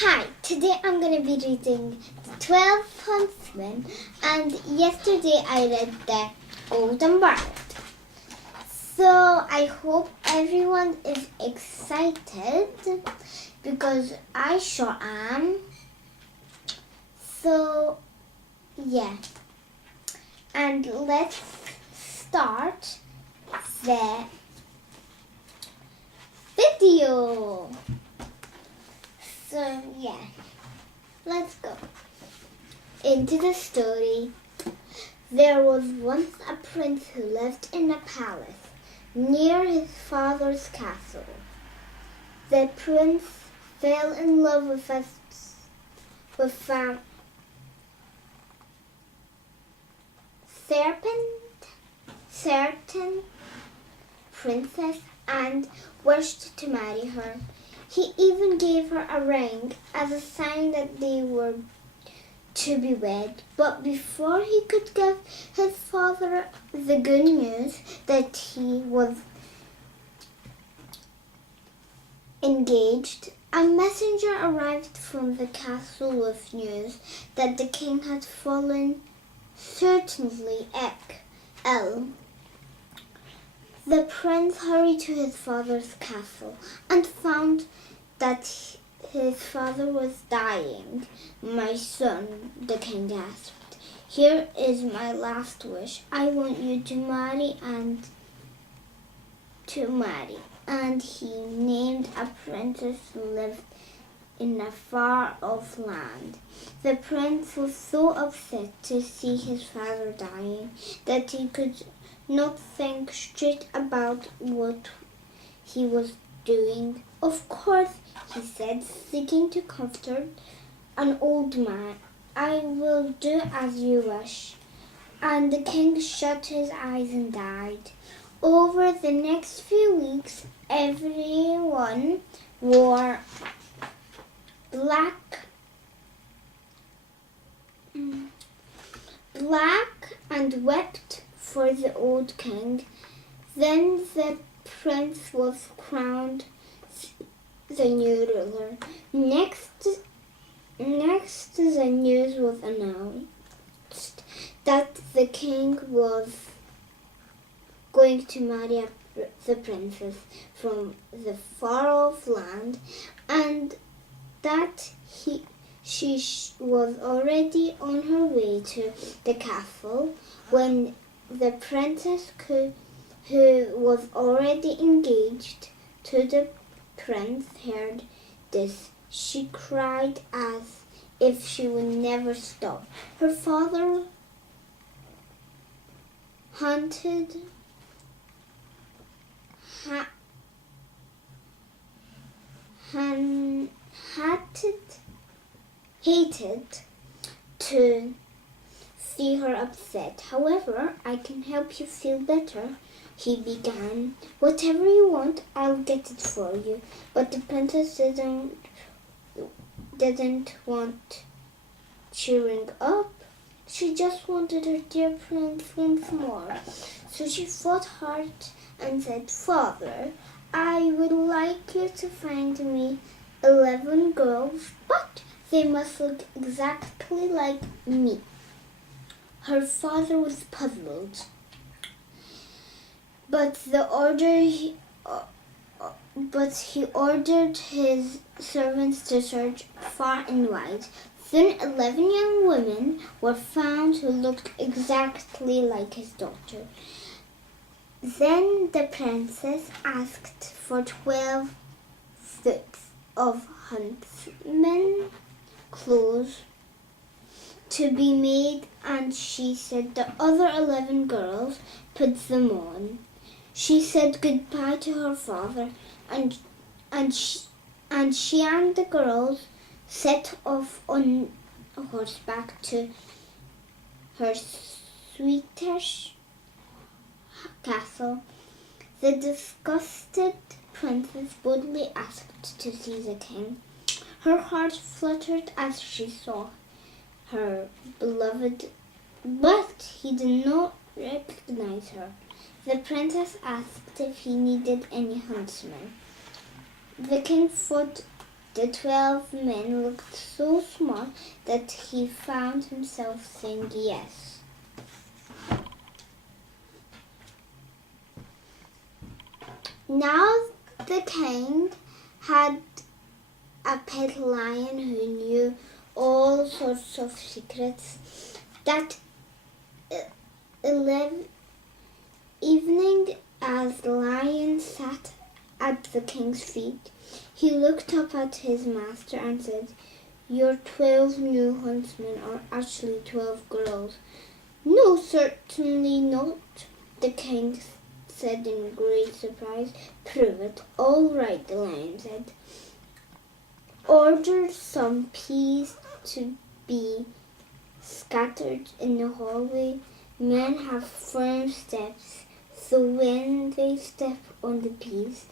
Hi, today I'm going to be reading the 12 Huntsmen, and yesterday I read the Golden Bird. So I hope everyone is excited because I sure am. So yeah, and let's start the video. So yeah, let's go into the story. There was once a prince who lived in a palace near his father's castle. The prince fell in love with a certain princess and wished to marry her. He even gave her a ring as a sign that they were to be wed. But before he could give his father the good news that he was engaged, a messenger arrived from the castle with news that the king had fallen certainly ill. The prince hurried to his father's castle and found that his father was dying. "My son," the king asked, "here is my last wish. I want you to marry. And he named a princess who lived in a far-off land. The prince was so upset to see his father dying that he could not think straight about what he was doing. "Of course," he said, seeking to comfort an old man, "I will do as you wish." And the king shut his eyes and died. Over the next few weeks, everyone wore black and wept for the old king. Then the prince was crowned the new ruler. Next, the news was announced that the king was going to marry the princess from the far-off land, and that she was already on her way to the castle. When the princess, who was already engaged to the prince, heard this, she cried as if she would never stop. Her father hated to see her upset. "However, I can help you feel better," he began. "Whatever you want, I'll get it for you." But the princess didn't want cheering up. She just wanted her dear prince once more. So she fought hard and said, "Father, I would like you to find me 11 girls, but they must look exactly like me." Her father was puzzled, but he ordered his servants to search far and wide. Soon 11 young women were found who looked exactly like his daughter. Then the princess asked for 12 suits of huntsmen clothes to be made, and she said the other 11 girls put them on. She said goodbye to her father, and she and the girls set off on horseback to her sweeter's castle. The disgusted princess boldly asked to see the king. Her heart fluttered as she saw her beloved, but he did not recognize her. The princess asked if he needed any huntsmen. The king thought The 12 men looked so small that he found himself saying yes. Now the king had a pet lion who knew all sorts of secrets. That evening, as the lion sat at the king's feet, he looked up at his master and said, "Your 12 new huntsmen are actually 12 girls." "No, certainly not," the king said in great surprise. "Prove it." "All right," the lion said. "Order some peas to be scattered in the hallway. Men have firm steps, so when they step on the peas,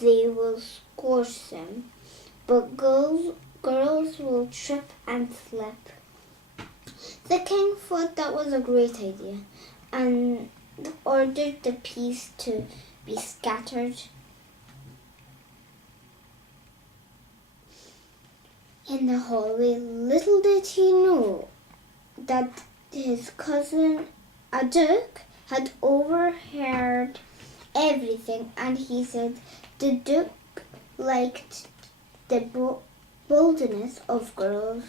they will squash them. But girls will trip and slip." The king thought that was a great idea and ordered the peas to be scattered in the hallway. Little did he know that his cousin, a duck, had overheard everything, and he said the duck liked the boldness of girls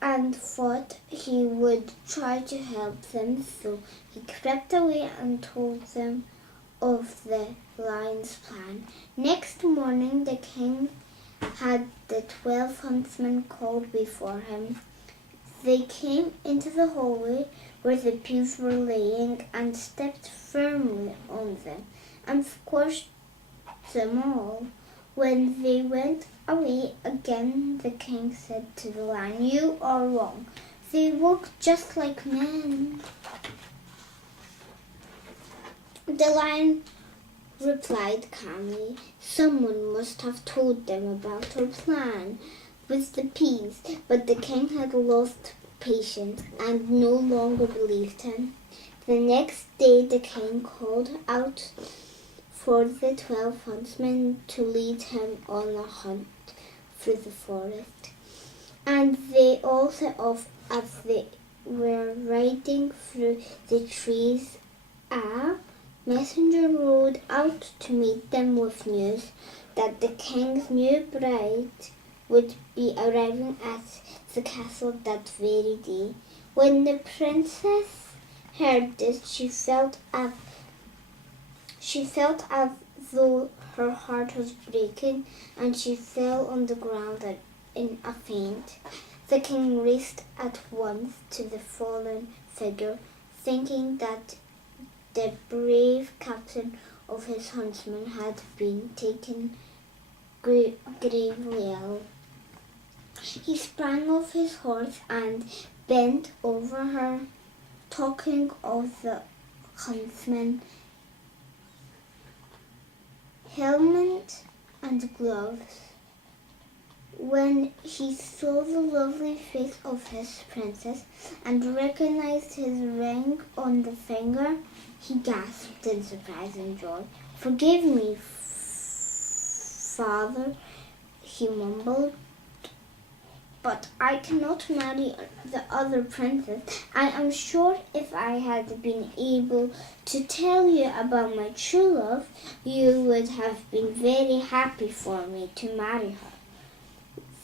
and thought he would try to help them, so he crept away and told them of the lion's plan. Next morning, the king had the 12 huntsmen called before him. They came into the hallway where the peas were laying and stepped firmly on them and squashed them all. When they went away again, the king said to the lion, "You are wrong. They walk just like men." The lion replied calmly, "Someone must have told them about our plan with the peas." But the king had lost patience and no longer believed him. The next day the king called out for the 12 huntsmen to lead him on a hunt through the forest. And they all set off. As they were riding through the trees, a messenger rode out to meet them with news that the king's new bride would be arriving at the castle that very day. When the princess heard this, she felt as though her heart was breaking, and she fell on the ground in a faint. The king raced at once to the fallen figure, thinking that the brave captain of his huntsmen had been taken gravely ill. He sprang off his horse and bent over her, talking of the huntsman, helmet and gloves. When he saw the lovely face of his princess and recognized his ring on the finger, he gasped in surprise and joy. "Forgive me, father," he mumbled, "but I cannot marry the other princess. I am sure if I had been able to tell you about my true love, you would have been very happy for me to marry her."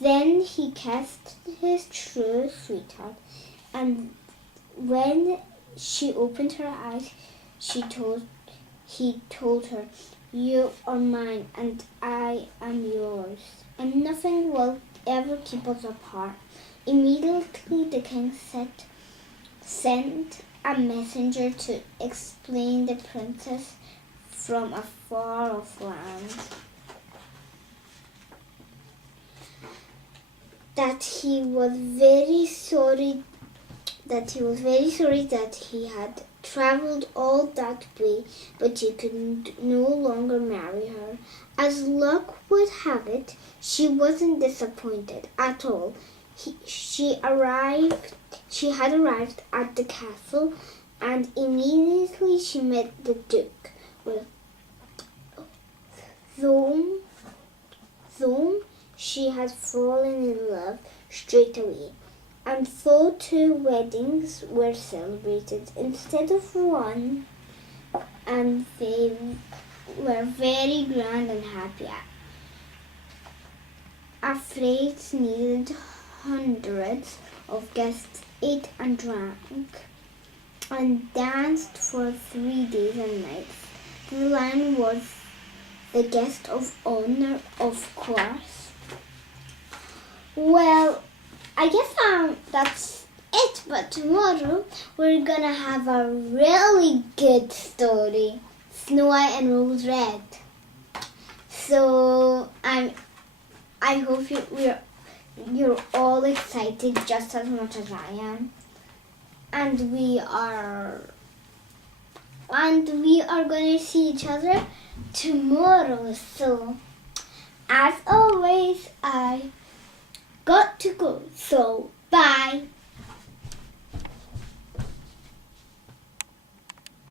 Then he kissed his true sweetheart, and when she opened her eyes, he told her, "You are mine and I am yours, and nothing will ever keep us apart." Immediately the king sent a messenger to explain the princess from a far-off land that he was very sorry that he had traveled all that way, but he could no longer marry her. As luck would have it, she wasn't disappointed at all. She had arrived at the castle, and immediately she met the duke, so she had fallen in love straight away. And so 2 weddings were celebrated instead of one, and they were very grand and happy. Afraid needed hundreds of guests, ate and drank, and danced for 3 days and nights. The lion was the guest of honor, of course. Well, I guess that's it, but tomorrow we're gonna have a really good story, Snow White and Rose Red. So I hope you're all excited just as much as I am, and we are going to see each other tomorrow. So as always, I got to go. So bye.